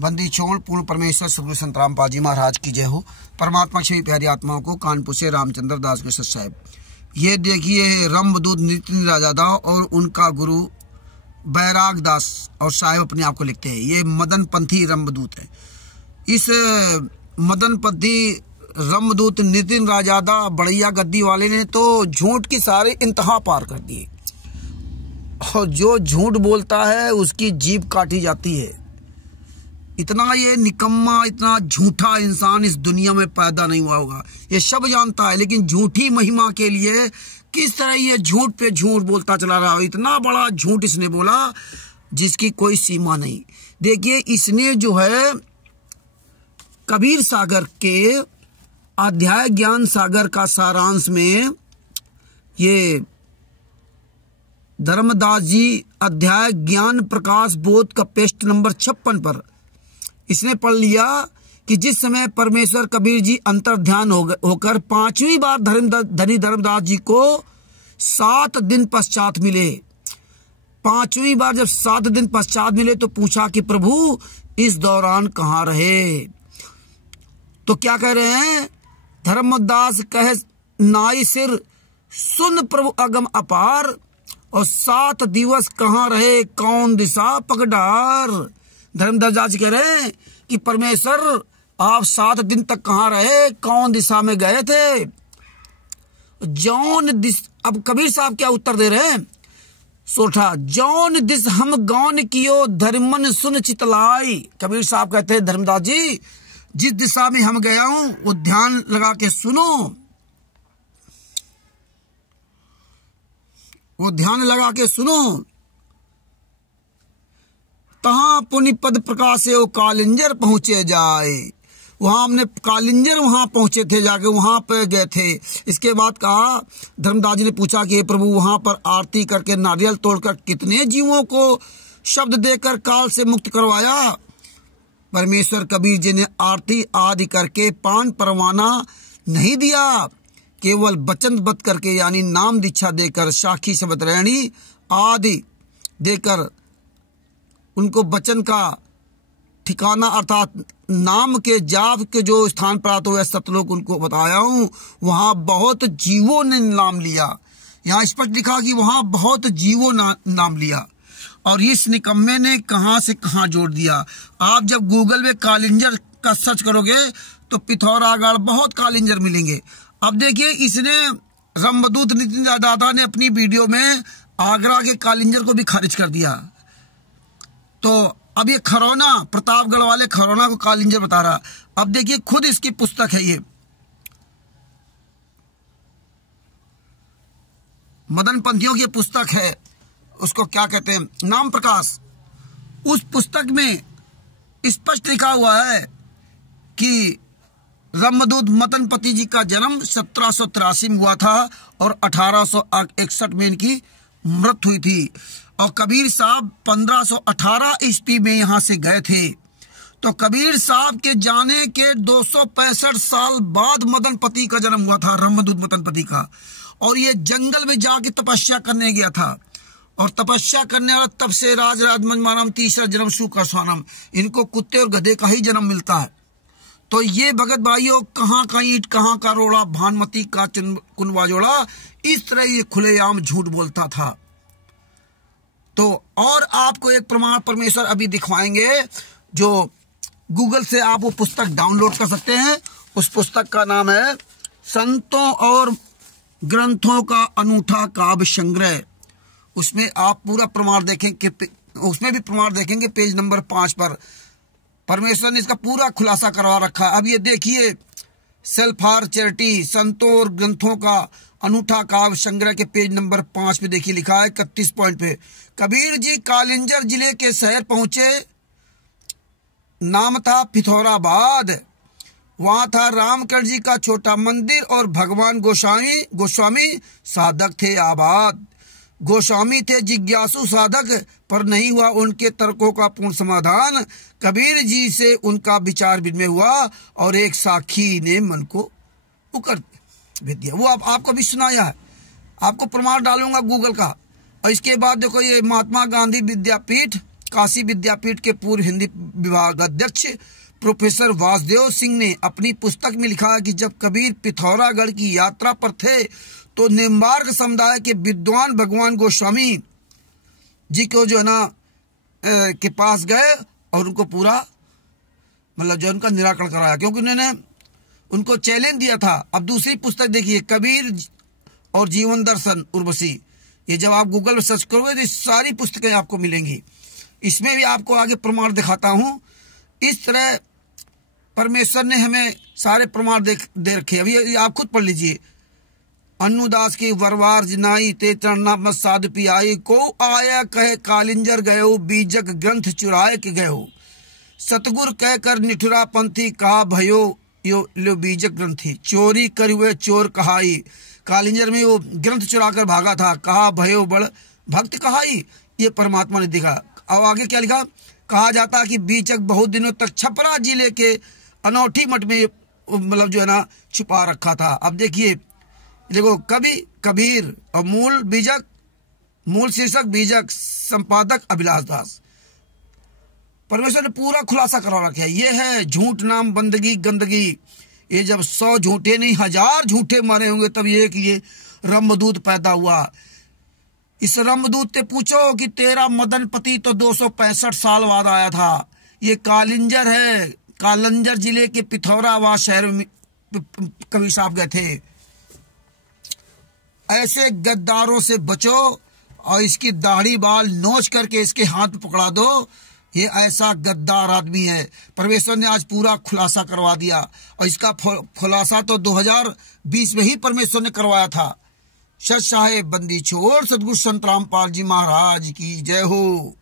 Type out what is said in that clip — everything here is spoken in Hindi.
बंदी छोड़ पूर्ण परमेश्वर सतगुरु संत रामपाल जी महाराज की जय हो। परमात्मा की प्यारी आत्माओं को कानपुर से रामचंद्र दास के सत साहब। ये देखिए रमदूत नितिन राजादा और उनका गुरु बैराग दास और साहेब अपने आप को लिखते हैं। ये मदन पंथी रमदूत है। इस मदन पंथी रमदूत नितिन राजादा बड़ैया गद्दी वाले ने तो झूठ की सारी इंतहा पार कर दी और जो झूठ बोलता है उसकी जीभ काटी जाती है। इतना ये निकम्मा, इतना झूठा इंसान इस दुनिया में पैदा नहीं हुआ होगा, ये सब जानता है। लेकिन झूठी महिमा के लिए किस तरह ये झूठ पे झूठ बोलता चला रहा है। इतना बड़ा झूठ इसने बोला जिसकी कोई सीमा नहीं। देखिए इसने जो है कबीर सागर के अध्याय ज्ञान सागर का सारांश में ये धर्मदास जी अध्याय ज्ञान प्रकाश बोध का पेस्ट नंबर 56 पर इसने पढ़ लिया कि जिस समय परमेश्वर कबीर जी अंतर ध्यान होकर 5वीं बार धनी धर्मदास जी को 7 दिन पश्चात मिले। 5वीं बार जब 7 दिन पश्चात मिले तो पूछा कि प्रभु इस दौरान कहाँ रहे। तो क्या कह रहे हैं, धर्मदास कहे नाई सिर सुन प्रभु अगम अपार, और 7 दिवस कहाँ रहे कौन दिशा पगडार। धर्मदास जी कह रहे हैं कि परमेश्वर आप 7 दिन तक कहाँ रहे, कौन दिशा में गए थे। जौन दिस, अब कबीर साहब क्या उत्तर दे रहे हैं, सोठा जौन दिस हम गौन कियो धर्मन सुन चितलाई। कबीर साहब कहते हैं धर्मदास जी जिस दिशा में हम गया हूं वो ध्यान लगा के सुनो, वो ध्यान लगा के सुनो। तहां पुनि पद प्रकाशे वो कालिंजर पहुंचे जाए। वहां हमने कालिंजर वहां पहुंचे थे, जाके वहां पे गए थे। इसके बाद कहा, धर्मदास जी ने पूछा कि प्रभु वहां पर आरती करके नारियल तोड़कर कितने जीवों को शब्द देकर काल से मुक्त करवाया। परमेश्वर कबीर जी ने आरती आदि करके पान परवाना नहीं दिया, केवल वचन बत करके यानी नाम दीक्षा देकर साखी शब्द रहणी आदि देकर उनको वचन का ठिकाना अर्थात नाम के जाप के जो स्थान प्राप्त हुए सतलोक उनको बताया हूं। वहां बहुत जीवों ने नाम लिया। यहाँ स्पष्ट लिखा कि वहां बहुत जीवों नाम लिया। और इस निकम्मे ने कहां से कहां जोड़ दिया। आप जब गूगल में कालिंजर का सर्च करोगे तो पिथौरागढ़ बहुत कालिंजर मिलेंगे। अब देखिए इसने रमदूत नितिन दादा ने अपनी वीडियो में आगरा के कालिंजर को भी खारिज कर दिया। तो अब ये खरौना, प्रतापगढ़ वाले खरौना को कालिंजर बता रहा। अब देखिए खुद इसकी पुस्तक है, ये मदन पंथियों की पुस्तक है, उसको क्या कहते हैं, नाम प्रकाश। उस पुस्तक में स्पष्ट लिखा हुआ है कि रमदूत मदन पति जी का जन्म 1783 में हुआ था और 1861 में इनकी मृत्यु हुई थी। और कबीर साहब 1518 ईस्वी में यहां से गए थे। तो कबीर साहब के जाने के 265 साल बाद मदन पति का जन्म हुआ था, रमदूत मदन पति का। और ये जंगल में जाके तपस्या करने गया था। और तपस्या करने वाला तब से राज राजमंजमानम तीसरा जन्म सुकर स्वानम, इनको कुत्ते और गधे का ही जन्म मिलता है। तो ये भगत भाइयों कहाँ का ईंट कहाँ का रोड़ा, भानमती का कुनवा जोड़ा, इस तरह ये खुलेआम झूठ बोलता था। तो और आपको एक प्रमाण परमेश्वर अभी दिखवाएंगे, जो गूगल से आप वो पुस्तक डाउनलोड कर सकते हैं। उस पुस्तक का नाम है संतों और ग्रंथों का अनूठा काव्य संग्रह। उसमें आप पूरा प्रमाण देखेंगे, उसमें भी प्रमाण देखेंगे पेज नंबर 5 पर परमेश्वर ने इसका पूरा खुलासा करवा रखा है। अब ये देखिए सेल्फ फॉर चैरिटी संतों और ग्रंथों का अनूठा काव्य संग्रह के पेज नंबर 5 पे देखिए लिखा है 31 पॉइंट पे, कबीर जी कालिंजर जिले के शहर पहुंचे। नाम था पिथौराबाद। वहां था रामकृष्ण जी का छोटा मंदिर और भगवान गोस्वामी साधक थे आबाद। गोस्वामी थे जिज्ञासु साधक, पर नहीं हुआ उनके तर्कों का पूर्ण समाधान। कबीर जी से उनका विचार विनिमय हुआ और एक साखी ने मन को उकर भेज दिया। वो आपको भी सुनाया है, आपको प्रमाण डालूंगा गूगल का। और इसके बाद देखो ये महात्मा गांधी विद्यापीठ काशी विद्यापीठ के पूर्व हिंदी विभाग अध्यक्ष प्रोफेसर वासुदेव सिंह ने अपनी पुस्तक में लिखा है कि जब कबीर पिथौरागढ़ की यात्रा पर थे तो निम्बार्क समुदाय के विद्वान भगवान गोस्वामी जी को जो है ना के पास गए और उनको पूरा मतलब जो उनका निराकरण कराया, क्योंकि उन्होंने उनको चैलेंज दिया था। अब दूसरी पुस्तक देखिए, कबीर और जीवन दर्शन उर्वशी। ये जब आप गूगल में सर्च करोगे तो सारी पुस्तकें आपको मिलेंगी। इसमें भी आपको आगे प्रमाण दिखाता हूं। इस तरह परमेश्वर ने हमें सारे प्रमाण दे रखे। अभी आप खुद पढ़ लीजिए। अन्नुदास की वरवार जिनाई ते चरणा मत साध पियाई को आया कहे कालिंजर गयो बीजक ग्रंथ चुराए के गयो सतगुर कह कर निठुरा पंथी कहा भयो यो लो बीजक ग्रंथी चोरी कर हुए चोर कहाई। कालिंजर में वो ग्रंथ चुरा कर भागा था, कहा भयो बड़ भक्त कहाई। ये परमात्मा ने दिखा। अब आगे क्या लिखा, कहा जाता कि बीजक बहुत दिनों तक छपरा जिले के अनौठी मठ में मतलब जो है ना छुपा रखा था। अब देखिए, देखो कबीर और मूल शीर्षक बीजक, संपादक अभिलाष दास। परमेश्वर ने पूरा खुलासा करा रखा है। ये है झूठ नाम बंदगी गंदगी। ये जब 100 झूठे नहीं 1000 झूठे मरे होंगे तब ये रमदूत पैदा हुआ। इस रमदूत से पूछो कि तेरा मदन पति तो 265 साल बाद आया था। ये कालिंजर है, कालंजर जिले के पिथौरावाद शहर में कबीर साहब गए थे। ऐसे गद्दारों से बचो और इसकी दाढ़ी बाल नोच करके इसके हाथ पकड़ा दो। ये ऐसा गद्दार आदमी है। परमेश्वर ने आज पूरा खुलासा करवा दिया और इसका खुलासा तो 2020 में ही परमेश्वर ने करवाया था। सत साहेब बंदी छोड़ सतगुरु संत रामपाल जी महाराज की जय हो।